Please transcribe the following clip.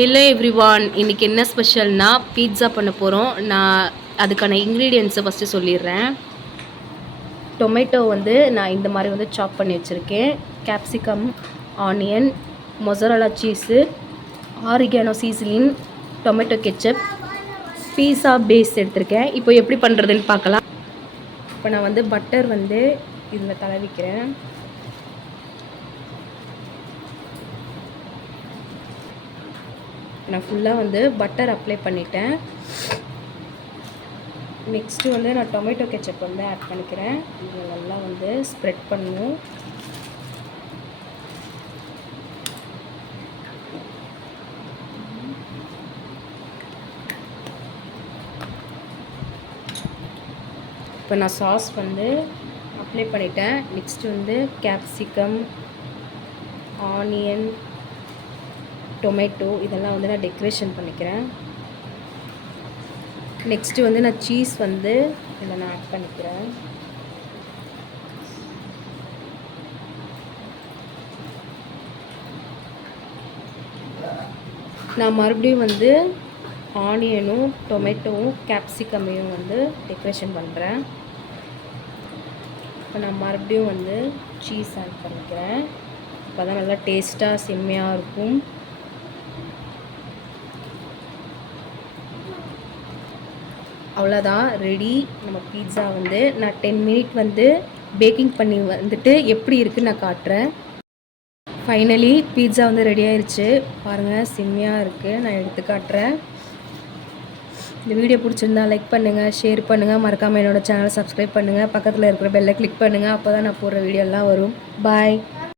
Hello everyone, இன்றைக்கி என்ன ஸ்பெஷல்னா pizza பண்ண போகிறோம். நான் அதுக்கான இன்க்ரீடியன்ட்ஸை ஃபஸ்ட்டு சொல்லிடுறேன். டொமேட்டோ வந்து நான் இந்த மாதிரி வந்து சாப் பண்ணி வச்சுருக்கேன். Capsicum, onion, mozzarella cheese, oregano seasoning, tomato ketchup, pizza base எடுத்திருக்கேன். இப்போ எப்படி பண்ணுறதுன்னு பார்க்கலாம். இப்போ நான் வந்து பட்டர் வந்து இதில் தடவிக்கிறேன். நான் ஃபுல்லாக வந்து பட்டர் அப்ளை பண்ணிட்டேன். நெக்ஸ்ட்டு வந்து நான் டொமேட்டோ கெச்சப் வந்து ஆட் பண்ணிக்கிறேன். இது நல்லா வந்து ஸ்ப்ரெட் பண்ணணும். இப்போ நான் சாஸ் வந்து அப்ளை பண்ணிட்டேன். நெக்ஸ்ட்டு வந்து கேப்சிகம், ஆனியன், டொமேட்டோ இதெல்லாம் வந்து நான் டெக்கரேஷன் பண்ணிக்கிறேன். நெக்ஸ்ட்டு வந்து நான் சீஸ் வந்து இதில் நான் ஆட் பண்ணிக்கிறேன். நான் மறுபடியும் வந்து ஆனியனும் டொமேட்டோவும் கேப்சிகமையும் வந்து டெக்கரேஷன் பண்ணுறேன். இப்போ நான் மறுபடியும் வந்து சீஸ் ஆட் பண்ணிக்கிறேன். அப்போ தான் நல்லா டேஸ்ட்டாக செம்மையாக இருக்கும். அவ்வளோதான், ரெடி நம்ம பீட்சா வந்து. நான் 10 மினிட் வந்து பேக்கிங் பண்ணி வந்துட்டு எப்படி இருக்குன்னு நான் காட்டுறேன். ஃபைனலி பீட்சா வந்து ரெடி ஆயிடுச்சு. பாருங்கள், செம்மையாக இருக்குது. நான் எடுத்து காட்டுறேன். இந்த வீடியோ பிடிச்சிருந்தா லைக் பண்ணுங்கள், ஷேர் பண்ணுங்கள், மறக்காமல் என்னோடய சேனலை சப்ஸ்கிரைப் பண்ணுங்கள், பக்கத்தில் இருக்கிற பெல்லை கிளிக் பண்ணுங்கள். அப்போ தான் நான் போடுற வீடியோலாம் வரும். பாய்.